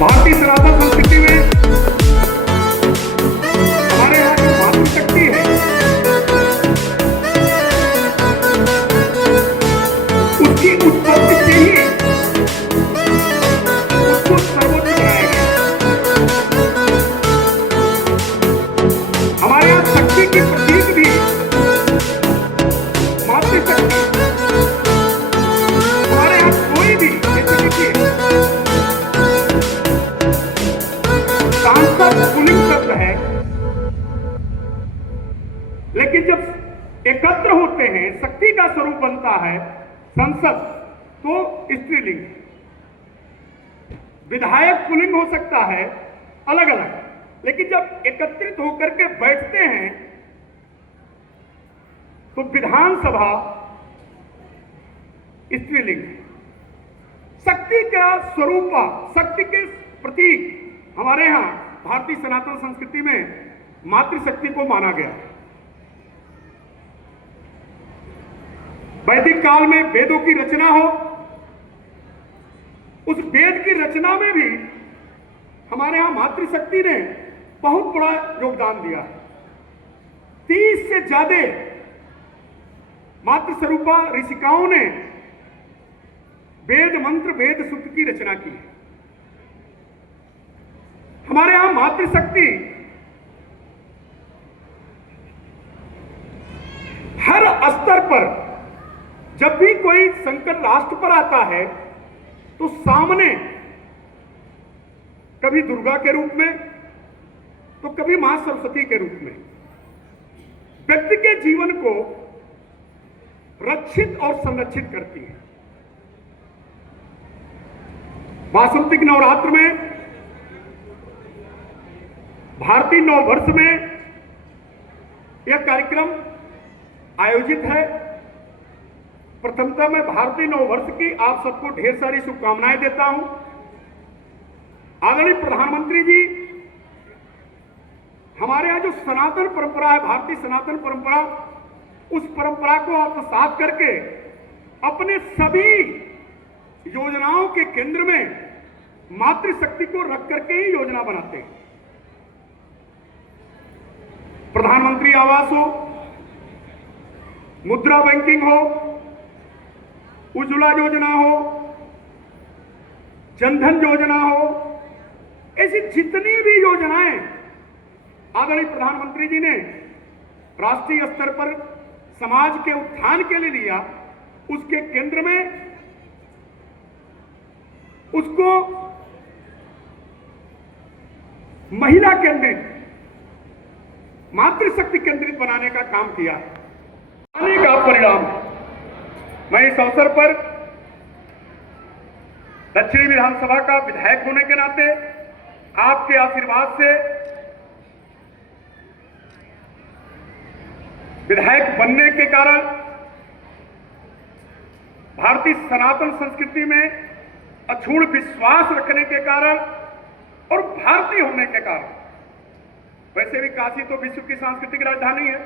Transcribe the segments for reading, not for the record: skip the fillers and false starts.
भारतीय सनातन संस्कृति में हमारे यहाँ जो मातृशक्ति है उसकी उत्पत्ति से ही उसको सर्वोच्च बनाया गया। हमारे यहाँ शक्ति की प्रतीक भी मातृशक्ति। हमारे यहाँ कोई भी जैसे देखिए सांसद पुलिंग शब्द है, लेकिन जब एकत्र होते हैं शक्ति का स्वरूप बनता है संसद तो स्त्रीलिंग। विधायक पुलिंग हो सकता है अलग अलग, लेकिन जब एकत्रित होकर के बैठते हैं तो विधानसभा स्त्रीलिंग। शक्ति का स्वरूप, शक्ति के प्रतीक हमारे यहां भारतीय सनातन संस्कृति में मातृशक्ति को माना गया। वैदिक काल में वेदों की रचना हो, उस वेद की रचना में भी हमारे यहां मातृशक्ति ने बहुत बड़ा योगदान दिया। 30 से ज्यादा मातृस्वरूपा ऋषिकाओं ने वेद मंत्र वेद सूक्त की रचना की है। हमारे यहां मातृशक्ति हर स्तर पर जब भी कोई संकट राष्ट्र पर आता है तो सामने कभी दुर्गा के रूप में तो कभी मां सरस्वती के रूप में व्यक्ति के जीवन को रक्षित और संरक्षित करती है। वासंतिक नवरात्र में, भारतीय नववर्ष में यह कार्यक्रम आयोजित है। प्रथमतः मैं भारतीय नववर्ष की आप सबको ढेर सारी शुभकामनाएं देता हूं। आदरणीय प्रधानमंत्री जी, हमारे यहां जो सनातन परंपरा है, भारतीय सनातन परंपरा, उस परंपरा को आत्मसात करके अपने सभी योजनाओं के केंद्र में मातृशक्ति को रख करके ही योजना बनाते हैं। प्रधानमंत्री आवास हो, मुद्रा बैंकिंग हो, उज्ज्वला योजना हो, जनधन योजना हो, ऐसी जितनी भी योजनाएं आदरणीय प्रधानमंत्री जी ने राष्ट्रीय स्तर पर समाज के उत्थान के लिए लिया, उसके केंद्र में उसको महिला केंद्रित, मातृशक्ति केंद्रित बनाने का काम किया। आने का परिणाम मैं इस अवसर पर दक्षिणी विधानसभा का विधायक होने के नाते आपके आशीर्वाद से विधायक बनने के कारण, भारतीय सनातन संस्कृति में अछूट विश्वास रखने के कारण और भारतीय होने के कारण, वैसे भी काशी तो विश्व की सांस्कृतिक राजधानी है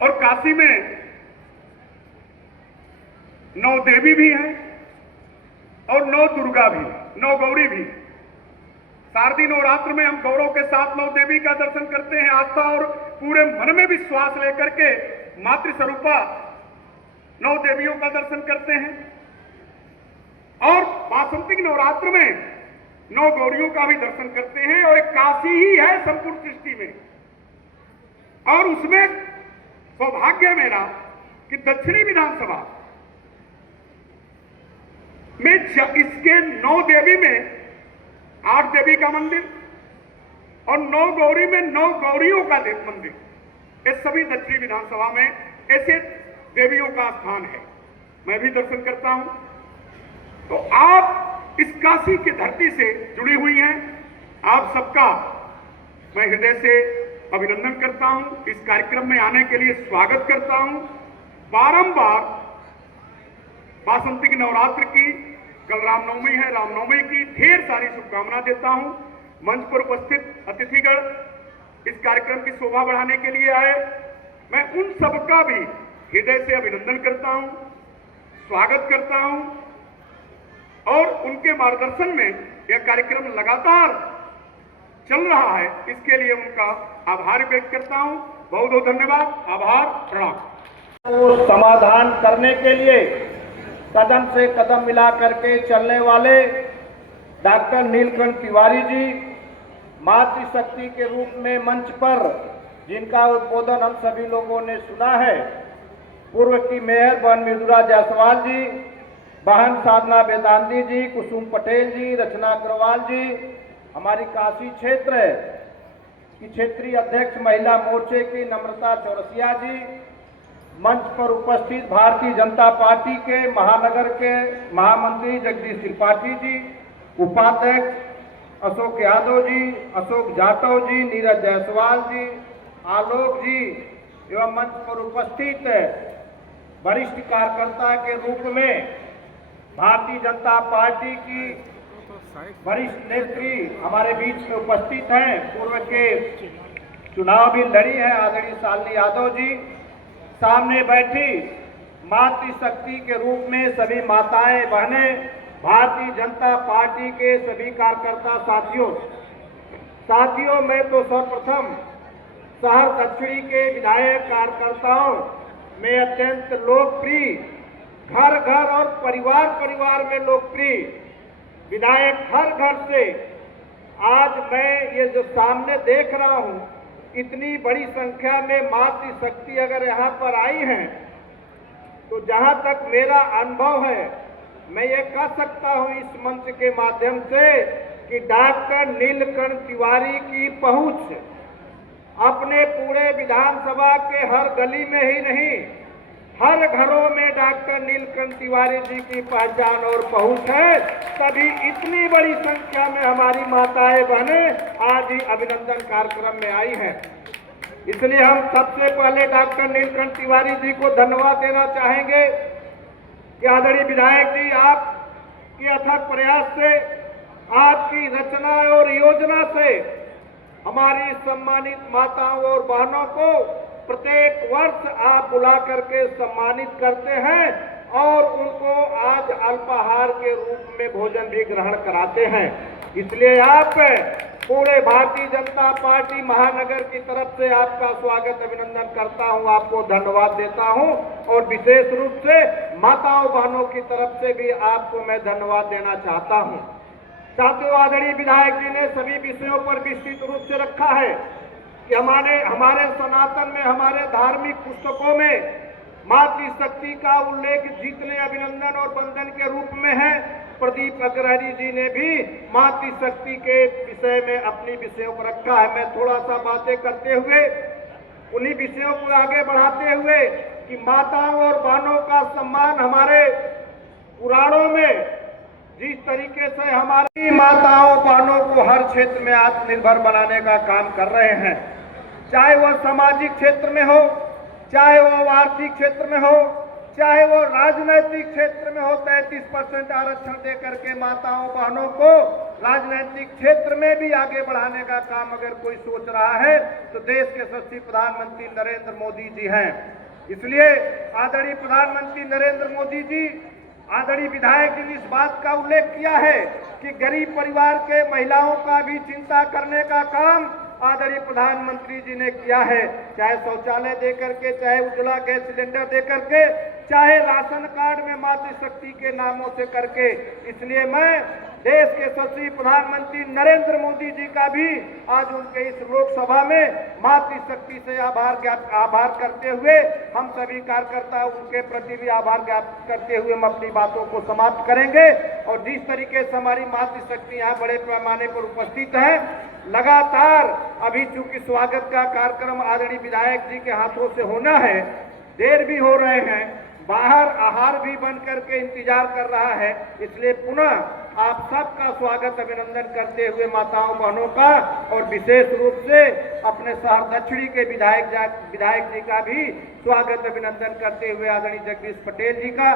और काशी में 9 देवी भी हैं और 9 दुर्गा भी, 9 गौरी भी। शारदीय नवरात्र में हम गौरव के साथ 9 देवी का दर्शन करते हैं, आस्था और पूरे मन में विश्वास लेकर के मातृस्वरूपा 9 देवियों का दर्शन करते हैं और वासंतिक नवरात्र में 9 गौरियों का भी दर्शन करते हैं। और एक काशी ही है संपूर्ण सृष्टि में, और उसमें सौभाग्य मेरा कि दक्षिणी विधानसभा में इसके 9 देवी में 8 देवी का मंदिर और 9 गौरी में 9 गौरियों का मंदिर, ये सभी दक्षिणी विधानसभा में ऐसे देवियों का स्थान है। मैं भी दर्शन करता हूं। तो आप इस काशी की धरती से जुड़ी हुई हैं, आप सबका मैं हृदय से अभिनंदन करता हूं। इस कार्यक्रम में आने के लिए स्वागत करता हूं। बारंबार वासंतिक नवरात्र की, कल रामनवमी है, रामनवमी की ढेर सारी शुभकामनाएं देता हूं। मंच पर उपस्थित अतिथिगण इस कार्यक्रम की शोभा बढ़ाने के लिए आए, मैं उन सबका भी हृदय से अभिनंदन करता हूं, स्वागत करता हूं। और उनके मार्गदर्शन में यह कार्यक्रम लगातार चल रहा है। इसके लिए उनका आभार व्यक्त करता हूं। बहुत बहुत धन्यवाद, आभार, प्रणाम। को समाधान करने के लिए कदम से कदम मिला करके चलने वाले डॉक्टर नीलकंठ तिवारी जी, मातृशक्ति के रूप में मंच पर जिनका उद्बोधन हम सभी लोगों ने सुना है, पूर्व की मेयर बहन मृदुला जायसवाल जी, बहन साधना वेदांती जी, कुसुम पटेल जी, रचना अग्रवाल जी, हमारी काशी क्षेत्र की क्षेत्रीय अध्यक्ष महिला मोर्चे की नम्रता चौरसिया जी, मंच पर उपस्थित भारतीय जनता पार्टी के महानगर के महामंत्री जगदीश त्रिपाठी जी, उपाध्यक्ष अशोक यादव जी, अशोक जाटव जी, नीरज जायसवाल जी, आलोक जी एवं मंच पर उपस्थित वरिष्ठ कार्यकर्ता के रूप में भारतीय जनता पार्टी की वरिष्ठ नेत्री हमारे बीच में उपस्थित हैं। पूर्व के चुनाव भी लड़ी है आदरणीय शालिनी यादव जी, सामने बैठी मातृशक्ति के रूप में सभी माताएं बहनें, भारतीय जनता पार्टी के सभी कार्यकर्ता साथियों मैं तो सर्वप्रथम शहर दक्षिणी के विधायक कार्यकर्ताओं में अत्यंत लोकप्रिय, घर घर और परिवार परिवार में लोकप्रिय विधायक हर घर से आज मैं ये जो सामने देख रहा हूं, इतनी बड़ी संख्या में मातृशक्ति अगर यहाँ पर आई है, तो जहाँ तक मेरा अनुभव है मैं ये कह सकता हूँ इस मंच के माध्यम से कि डॉक्टर नीलकंठ तिवारी की पहुंच अपने पूरे विधानसभा के हर गली में ही नहीं, हर घरों में डॉक्टर नीलकंठ तिवारी जी की पहचान और पहुंच है। तभी इतनी बड़ी संख्या में हमारी माताएं बहनें आज ही अभिनंदन कार्यक्रम में आई हैं। इसलिए हम सबसे पहले डॉक्टर नीलकंठ तिवारी जी को धन्यवाद देना चाहेंगे कि आदरणीय विधायक जी, आपके अथक प्रयास से, आपकी रचना और योजना से हमारी सम्मानित माताओं और बहनों को प्रत्येक वर्ष आप बुला करके सम्मानित करते हैं और उनको आज अल्पाहार के रूप में भोजन भी ग्रहण कराते हैं। इसलिए आप पूरे भारतीय जनता पार्टी महानगर की तरफ से आपका स्वागत अभिनंदन करता हूं, आपको धन्यवाद देता हूं और विशेष रूप से माताओं बहनों की तरफ से भी आपको मैं धन्यवाद देना चाहता हूं। साथियों, आदरणीय विधायक जी ने सभी विषयों पर विस्तृत रूप से रखा है कि हमारे सनातन में, हमारे धार्मिक पुस्तकों में मातृशक्ति का उल्लेख जितने अभिनंदन और वंदन के रूप में है, प्रदीप अग्रहरी जी ने भी मातृशक्ति के विषय में अपनी विषयों को रखा है। मैं थोड़ा सा बातें करते हुए उन्हीं विषयों को आगे बढ़ाते हुए कि माताओं और बहनों का सम्मान हमारे पुराणों में जिस तरीके से हमारी माताओं बहनों को हर क्षेत्र में आत्मनिर्भर बनाने का काम कर रहे हैं, चाहे वह सामाजिक क्षेत्र में हो, चाहे वो आर्थिक क्षेत्र में हो, चाहे वो राजनीतिक क्षेत्र में हो। 33% आरक्षण दे करके माताओं बहनों को राजनीतिक क्षेत्र में भी आगे बढ़ाने का काम अगर कोई सोच रहा है तो देश के यशस्वी प्रधानमंत्री नरेंद्र मोदी जी हैं। इसलिए आदरणीय प्रधानमंत्री नरेंद्र मोदी जी, आदरणीय विधायक जी ने इस बात का उल्लेख किया है कि गरीब परिवार के महिलाओं का भी चिंता करने का काम आदरणीय प्रधानमंत्री जी ने किया है, चाहे शौचालय दे करके, चाहे उज्ज्वला गैस सिलेंडर दे करके, चाहे राशन कार्ड में मातृशक्ति के नामों से करके। इसलिए मैं देश के यशस्वी प्रधानमंत्री नरेंद्र मोदी जी का भी आज उनके इस लोकसभा में मातृशक्ति से आभार करते हुए हम सभी कार्यकर्ता उनके प्रति भी आभार ज्ञापित करते हुए हम अपनी बातों को समाप्त करेंगे। और जिस तरीके से हमारी मातृशक्ति यहाँ बड़े पैमाने पर उपस्थित है, लगातार अभी चूंकि स्वागत का कार्यक्रम आदरणीय विधायक जी के हाथों से होना है, देर भी हो रहे हैं, बाहर आहार भी बन करके इंतजार कर रहा है। इसलिए पुनः आप सबका स्वागत अभिनंदन करते हुए माताओं बहनों का और विशेष रूप से अपने शहर दक्षिणी के विधायक जी का भी स्वागत अभिनंदन करते हुए आदरणीय जगदीश पटेल जी का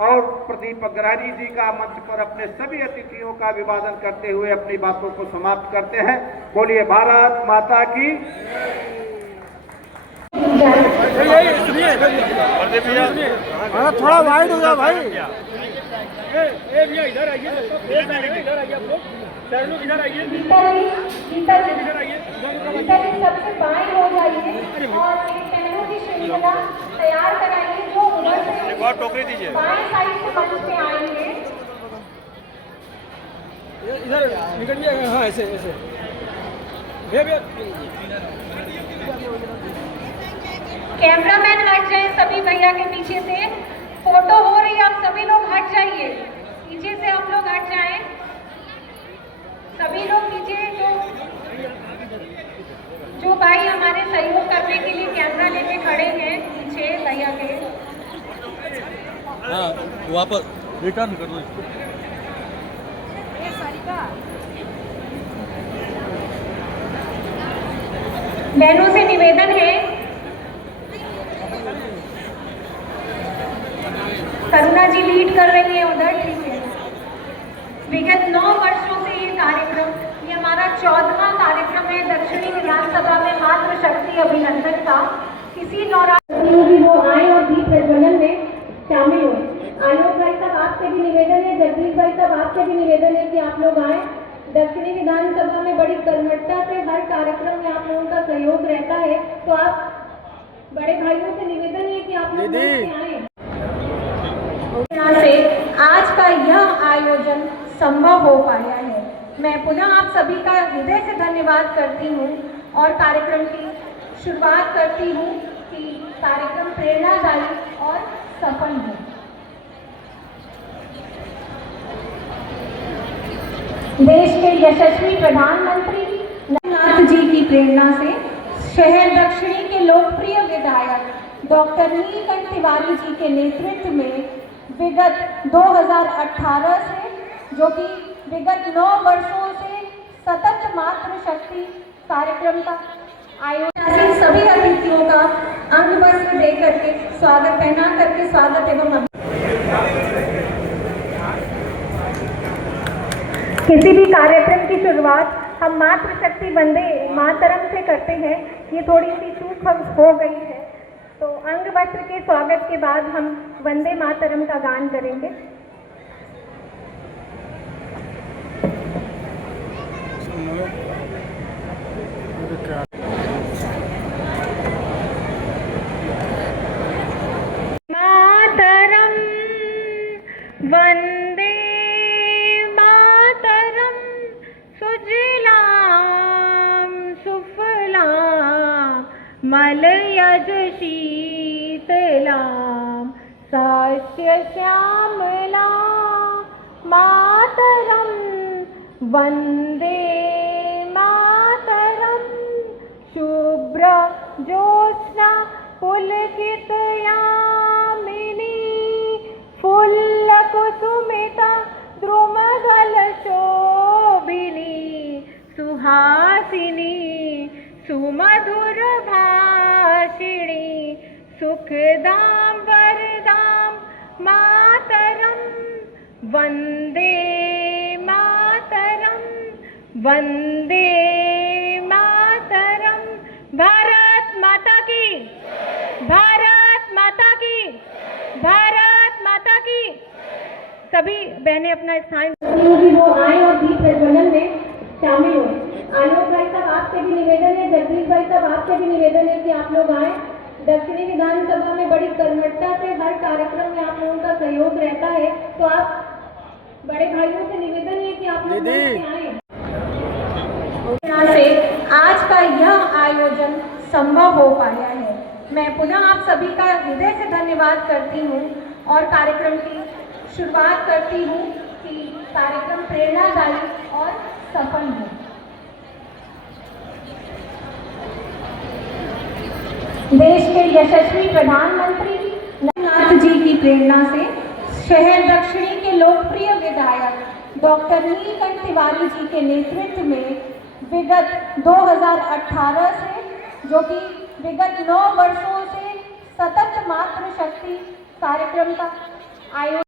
और प्रदीप अग्रहरी जी का मंच पर अपने सभी अतिथियों का अभिवादन करते हुए अपनी बातों को समाप्त करते हैं। बोलिए भारत माता की। थोड़ा वाइड हो गया भाई। भैया इधर आइए, इधर आइए आप लोग, सर लोग इधर आइए, इधर आइए, सबसे बाएं हो जाइए और एक पैरों की श्रृंखला तैयार कराइए जो उधर से एक और टोकरी दीजिए, बाएं साइड से मंच पे आएंगे। इधर निकल जाएगा, हाँ ऐसे ऐसे भैया कैमरामैन हट जाए सभी भैया के पीछे से, फोटो हो रही है, आप सभी लोग हट जाइए, पीछे से आप लोग हट जाएं, सभी लोग पीछे। जो भाई हमारे सहयोग करने के लिए कैमरा लेके खड़े हैं पीछे भैया के, हाँ वापस रिटर्न कर दो इसको। बहनों से निवेदन है, करुणा जी लीड कर रही है उधर, ठीक है। विगत 9 वर्षों से ये कार्यक्रम, ये हमारा 14वां कार्यक्रम है दक्षिणी विधानसभा में मातृशक्ति अभिनंदन का। किसी नवरात्रि वो आए और दीप प्रज्वलन में शामिल हुए। आलोक भाई साहब आपसे भी निवेदन है, जगदीश भाई साहब आपसे भी निवेदन है कि आप लोग आए। दक्षिणी विधानसभा में बड़ी कर्मठता से हर कार्यक्रम में आप लोगों का सहयोग रहता है, तो आप बड़े भाइयों से निवेदन है कि आप लोग आए। से आज का यह आयोजन संभव हो पाया है। मैं पुनः आप सभी का हृदय से धन्यवाद करती हूँ और कार्यक्रम की शुरुआत करती हूँ कि कार्यक्रम प्रेरणादायी और सफल हो। देश के यशस्वी प्रधानमंत्री नाथ जी की प्रेरणा से शहर दक्षिणी के लोकप्रिय विधायक डॉक्टर नीलकंठ तिवारी जी के नेतृत्व में विगत 2018 से, जो कि विगत 9 वर्षों से सतत मातृशक्ति कार्यक्रम का आयोजन, सभी अतिथियों का अंग वस्त्र दे करके स्वागत, पहना करके स्वागत एवं किसी भी कार्यक्रम की शुरुआत हम मातृशक्ति वंदे मातरम से करते हैं। ये थोड़ी सी चूक हो गई है, तो अंग वस्त्र के स्वागत के बाद हम वंदे मातरम का गान करेंगे। मातरम वंदे मातरम सुजलाम सुफलाम मलयज शीतलाम सस्य श्यामला मातरम वंदे मातरम शुभ्र ज्योत्स्ना पुलकित यामिनी फुल्लकुसुमिता द्रुमदल शोभिनी सुहासिनी सुमधुर भाषिणी सुखदां वरदां मातरं वन्दे मातरं वन्दे मातरं। भारत माता की, भारत माता की, भारत माता की। सभी बहनें अपना स्थान वो आए और दीप प्रज्वलन में शामिल हुए। आलोक भाई साहब आपसे भी निवेदन है, जगदीश भाई साहब आपसे भी निवेदन है कि आप लोग आए। दक्षिणी विधानसभा में बड़ी कर्मठता से हर कार्यक्रम में आप लोगों का सहयोग रहता है, तो आप बड़े भाइयों से निवेदन है कि आप लोग आए। से आज का यह आयोजन संभव हो पाया है। मैं पुनः आप सभी का हृदय से धन्यवाद करती हूँ और कार्यक्रम की शुरुआत करती हूँ कि कार्यक्रम प्रेरणादायी और सफल हो। देश के यशस्वी प्रधानमंत्री नाथ जी की प्रेरणा से शहर दक्षिणी के लोकप्रिय विधायक डॉक्टर नीलकंठ तिवारी जी के नेतृत्व में विगत 2018 से, जो कि विगत 9 वर्षों से सतत मातृशक्ति कार्यक्रम का आयोजन